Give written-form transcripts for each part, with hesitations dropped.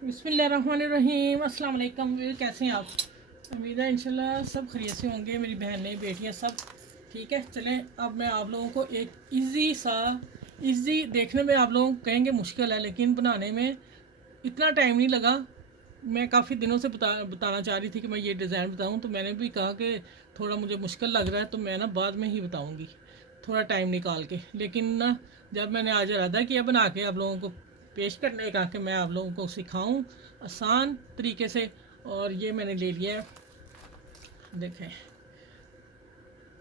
बिस्मिल्लाहिर्रहमानिर्रहीम। अस्सलाम वालेकुम। कैसे हैं आप? उम्मीद है इंशाल्लाह सब खैरियत से होंगे। मेरी बहनें बेटियां सब ठीक है। चलें, अब मैं आप लोगों को एक इजी देखने में आप लोग कहेंगे मुश्किल है, लेकिन बनाने में इतना टाइम नहीं लगा। मैं काफ़ी दिनों से बताना चाह रही थी कि मैं ये डिज़ाइन बताऊं, तो मैंने भी कहा कि थोड़ा मुझे मुश्किल लग रहा है, तो मैं ना बाद में ही बताऊंगी थोड़ा टाइम निकाल के। लेकिन ना, जब मैंने आज इरादा किया बना के आप लोगों को पेश करने का कि मैं आप लोगों को सिखाऊं आसान तरीके से, और ये मैंने ले लिया है, देखें।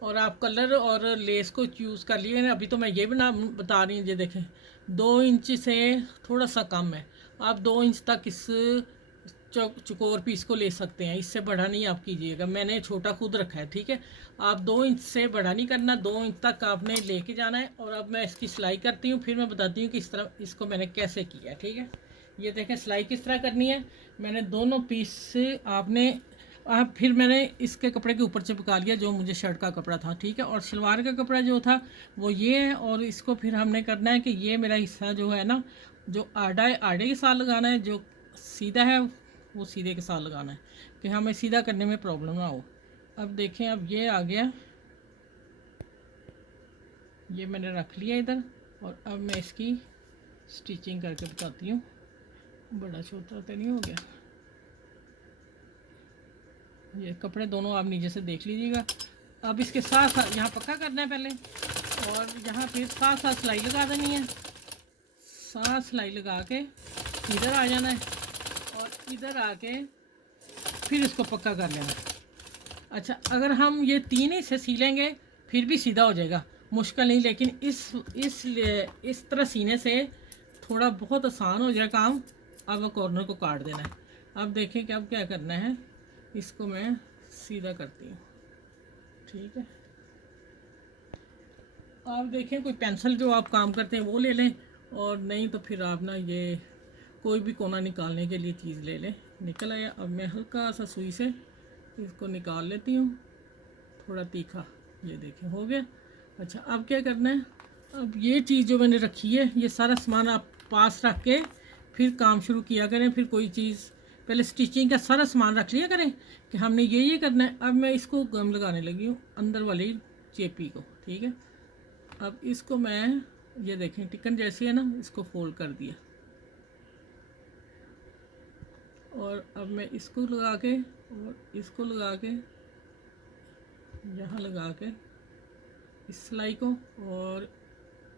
और आप कलर और लेस को चूज़ कर लिए ना। अभी तो मैं ये बता रही हूँ, ये देखें 2 इंच से थोड़ा सा कम है। आप 2 इंच तक इस चौकोर पीस को ले सकते हैं, इससे बड़ा नहीं आप कीजिएगा। मैंने छोटा खुद रखा है, ठीक है। आप 2 इंच से बड़ा नहीं करना, 2 इंच तक आपने लेके जाना है। और अब मैं इसकी सिलाई करती हूँ, फिर मैं बताती हूँ कि इस तरह इसको मैंने कैसे किया है, ठीक है। ये देखें सिलाई किस तरह करनी है। मैंने दोनों पीस से आपने फिर मैंने इसके कपड़े के ऊपर चिपका लिया जो मुझे शर्ट का कपड़ा था, ठीक है। और शलवार का कपड़ा जो था वो ये है। और इसको फिर हमने करना है कि ये मेरा हिस्सा जो है ना, जो आड़ा है आड़े के साथ लगाना है, जो सीधा है वो सीधे के साथ लगाना है, कि हमें सीधा करने में प्रॉब्लम ना हो। अब देखें, अब ये आ गया, ये मैंने रख लिया इधर। और अब मैं इसकी स्टिचिंग करके बताती हूँ। बड़ा छोटा तो नहीं हो गया? ये कपड़े दोनों आप नीचे से देख लीजिएगा। अब इसके साथ साथ यहाँ पक्का करना है पहले, और यहाँ फिर साथ साथ सिलाई लगा देनी है। साथ सिलाई लगा के इधर आ जाना है, और इधर आके फिर इसको पक्का कर लेना है। अच्छा, अगर हम ये 3 ही से सी लेंगे फिर भी सीधा हो जाएगा, मुश्किल नहीं। लेकिन इस तरह सीने से थोड़ा बहुत आसान हो जाए काम। अब कॉर्नर को काट देना है। अब देखें कि अब क्या करना है, इसको मैं सीधा करती हूँ, ठीक है। आप देखें कोई पेंसिल जो आप काम करते हैं वो ले लें, और नहीं तो फिर आप ना ये कोई भी कोना निकालने के लिए चीज़ ले लें। निकल आया। अब मैं हल्का सा सुई से इसको निकाल लेती हूँ, थोड़ा तीखा। ये देखें हो गया। अच्छा, अब क्या करना है, अब ये चीज़ जो मैंने रखी है, ये सारा सामान आप पास रख के फिर काम शुरू किया करें। फिर कोई चीज़ पहले स्टिचिंग का सारा सामान रख लिया करें कि हमने ये करना है। अब मैं इसको गम लगाने लगी हूँ अंदर वाली चेपी को, ठीक है। अब इसको मैं, ये देखें टिकन जैसी है ना, इसको फोल्ड कर दिया। और अब मैं इसको लगा के और इसको लगा के यहाँ लगा के इस सिलाई को और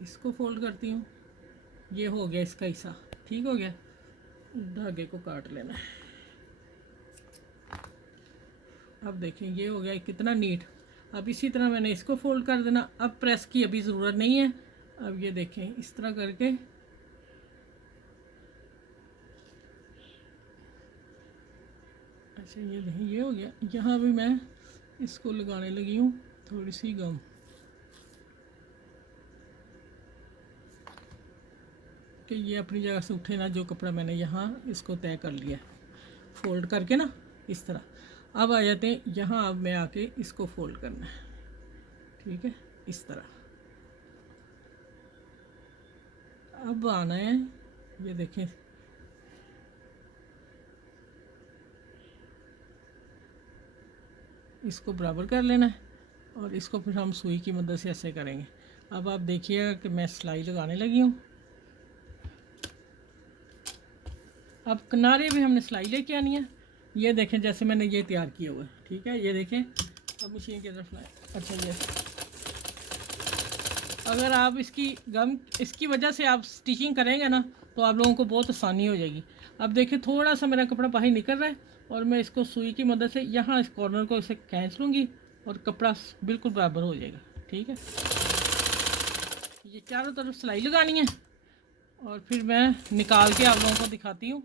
इसको फोल्ड करती हूँ। ये हो गया इसका हिस्सा, ठीक हो गया। धागे को काट लेना है। अब देखें ये हो गया कितना नीट। अब इसी तरह मैंने इसको फोल्ड कर देना। अब प्रेस की अभी ज़रूरत नहीं है। अब ये देखें इस तरह करके अच्छा, ये देखें ये हो गया। यहाँ भी मैं इसको लगाने लगी हूँ थोड़ी सी गम, कि ये अपनी जगह से उठे ना। जो कपड़ा मैंने यहाँ इसको तय कर लिया फोल्ड करके ना, इस तरह। अब आ जाते हैं यहाँ। अब मैं आके इसको फोल्ड करना है, ठीक है, इस तरह। अब आना है, ये देखें इसको बराबर कर लेना है, और इसको फिर हम सुई की मदद से ऐसे करेंगे। अब आप देखिएगा कि मैं सिलाई लगाने लगी हूँ। अब किनारे भी हमने सिलाई लेके आनी है। ये देखें जैसे मैंने ये तैयार किया हुआ है, ठीक है। ये देखें, अब मशीन की तरफ लाए। अच्छा, ये अगर आप इसकी वजह से आप स्टिचिंग करेंगे ना, तो आप लोगों को बहुत आसानी हो जाएगी। अब देखिए थोड़ा सा मेरा कपड़ा बाहर निकल रहा है, और मैं इसको सुई की मदद से यहाँ इस कॉर्नर को इसे खींच लूँगी, और कपड़ा बिल्कुल बराबर हो जाएगा, ठीक है। ये चारों तरफ सिलाई लगानी है, और फिर मैं निकाल के आप लोगों को दिखाती हूँ।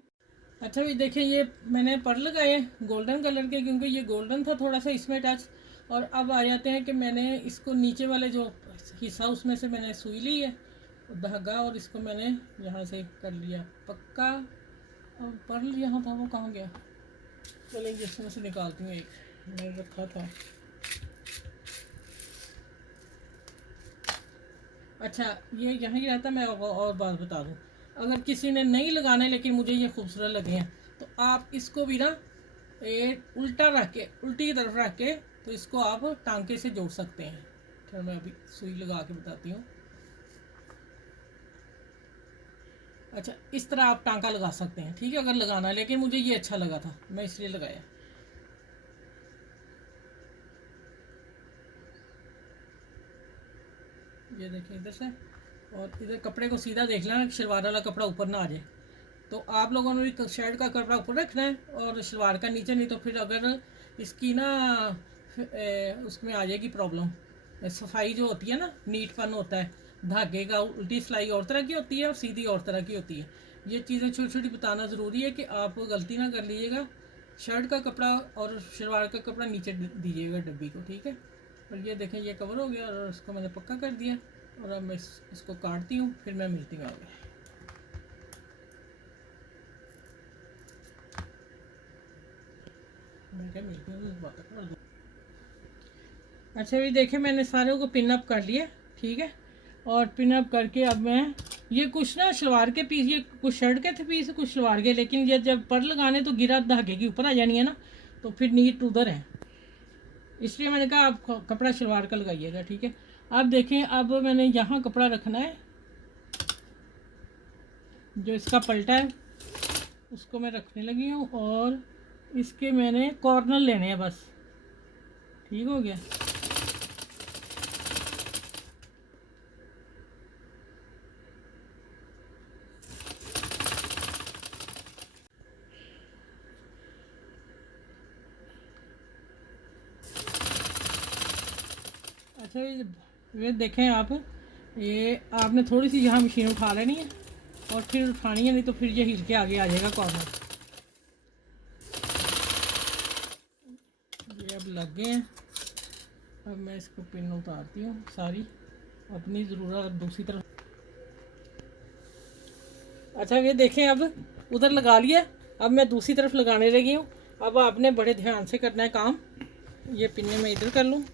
अच्छा भी देखिए, ये मैंने पर लगाए हैं गोल्डन कलर के, क्योंकि ये गोल्डन था थोड़ा सा इसमें टच। और अब आ जाते हैं कि मैंने इसको नीचे वाले जो हिस्सा उसमें से मैंने सुई ली है धागा, और इसको मैंने यहाँ से कर लिया पक्का। और पर्ल यहाँ था, वो कहाँ गया? चलिए इसमें से निकालती हूँ, एक मैंने रखा था। अच्छा, ये यहाँ ही रहता। मैं और बात बता दूँ, अगर किसी ने नहीं लगाने लेकिन मुझे ये खूबसूरत लगे हैं तो आप इसको भी ना उल्टा रख के, उल्टी की तरफ रख के, तो इसको आप टांके से जोड़ सकते हैं। फिर मैं अभी सुई लगा के बताती हूँ। अच्छा, इस तरह आप टांका लगा सकते हैं, ठीक है, अगर लगाना है, लेकिन मुझे ये अच्छा लगा था, मैं इसलिए लगाया। ये देखिए इधर से, और इधर कपड़े को सीधा देख लेना, शलवार वाला कपड़ा ऊपर ना आ जाए। तो आप लोगों ने भी शर्ट का कपड़ा ऊपर रखना है और शलवार का नीचे, नहीं तो फिर अगर इसकी ना उसमें आ जाएगी प्रॉब्लम। सफाई जो होती है ना, नीटपन होता है धागे का, उल्टी सिलाई और तरह की होती है और सीधी और तरह की होती है। ये चीज़ें छोटी छोटी बताना ज़रूरी है कि आप गलती ना कर लीजिएगा। शर्ट का कपड़ा और शलवार का कपड़ा नीचे दीजिएगा डब्बी को, ठीक है। और ये देखें, ये कवर हो गया और इसको मैंने पक्का कर दिया। और अब मैं इसको काटती हूँ, फिर मैं मिलती हूँ आगे। मैं क्या मिलती हूँ इस बात कर दूँ। अच्छा, ये देखें मैंने सारे को पिन अप कर लिया, ठीक है। और पिन अप करके अब मैं ये कुछ ना शलवार के पीस, ये कुछ शर्ट के थे पीस, कुछ शलवार के, लेकिन ये जब पर लगाने तो गिरा धागे के ऊपर आ जानी है ना, तो फिर नीट उधर है, इसलिए मैंने कहा आप कपड़ा शलवार का लगाइएगा, ठीक है। अब देखें, अब मैंने यहाँ कपड़ा रखना है, जो इसका पलटा है उसको मैं रखने लगी हूँ, और इसके मैंने कॉर्नर लेने हैं बस, ठीक हो गया। अच्छा, ये देखें आप, ये आपने थोड़ी सी यहाँ मशीन उठा लेनी है और फिर उठानी है, नहीं तो फिर ये हिल के आगे आ जाएगा कॉर्नर। ये अब लग गए हैं। अब मैं इसको पिन उतारती हूँ सारी, अपनी ज़रूरत दूसरी तरफ। अच्छा, ये देखें, अब उधर लगा लिया, अब मैं दूसरी तरफ लगाने लगी हूँ। अब आपने बड़े ध्यान से करना है काम। ये पिन मैं इधर कर लूँ,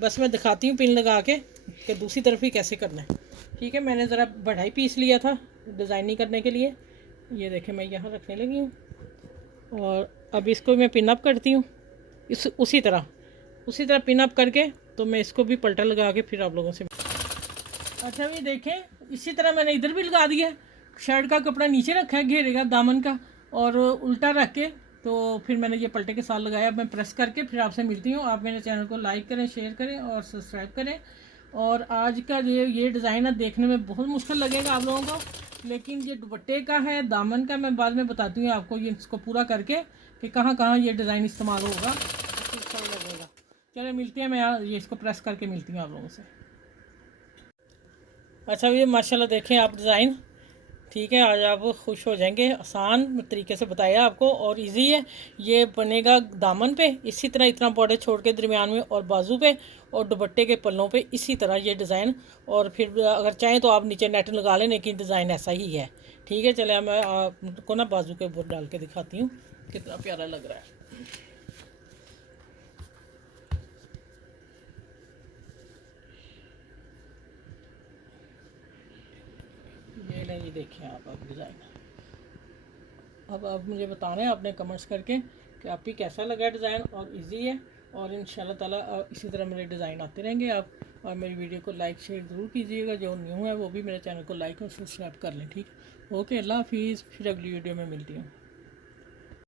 बस मैं दिखाती हूँ पिन लगा के कि दूसरी तरफ ही कैसे करना है, ठीक है। मैंने ज़रा बढ़ाई पीस लिया था डिज़ाइनिंग करने के लिए। ये देखें, मैं यहाँ रखने लगी हूँ, और अब इसको मैं पिन अप करती हूँ उसी तरह पिन अप करके, तो मैं इसको भी पलटा लगा के फिर आप लोगों से। अच्छा, ये देखें, इसी तरह मैंने इधर भी लगा दिया। शर्ट का कपड़ा नीचे रखा है घेरे का दामन का, और उल्टा रख के, तो फिर मैंने ये पलटे के साथ लगाया। अब मैं प्रेस करके फिर आपसे मिलती हूँ। आप मेरे चैनल को लाइक करें, शेयर करें और सब्सक्राइब करें। और आज का जो ये डिज़ाइन है देखने में बहुत मुश्किल लगेगा आप लोगों को, लेकिन ये दुपट्टे का है, दामन का मैं बाद में बताती हूँ आपको, ये इसको पूरा करके कि कहाँ कहाँ ये डिज़ाइन इस्तेमाल होगा, अच्छा लगेगा। चलो मिलते हैं, मैं ये इसको प्रेस करके मिलती हूँ आप लोगों से। अच्छा, ये माशाल्लाह देखें आप डिज़ाइन, ठीक है। आज आप खुश हो जाएंगे, आसान तरीके से बताया आपको और इजी है। ये बनेगा दामन पे इसी तरह, इतना बॉर्डर छोड़ के दरमियान में, और बाजू पे और दुपट्टे के पल्लों पे इसी तरह ये डिज़ाइन। और फिर अगर चाहें तो आप नीचे नेट लगा लें, लेकिन डिज़ाइन ऐसा ही है, ठीक है। चले मैं आपको ना बाजू के ऊपर डाल के दिखाती हूँ कितना प्यारा लग रहा है। ये नहीं, देखिए आप अब डिज़ाइन। अब आप मुझे बताना है आपने कमेंट्स करके कि आप ही कैसा लगा डिज़ाइन, और इजी है। और इंशाल्लाह ताला इसी तरह मेरे डिज़ाइन आते रहेंगे आप। और मेरी वीडियो को लाइक शेयर ज़रूर कीजिएगा, जो न्यू है वो भी मेरे चैनल को लाइक और सब्सक्राइब कर लें, ठीक है। ओके, अल्लाह हाफिज़, फिर अगली वीडियो में मिलती हूँ।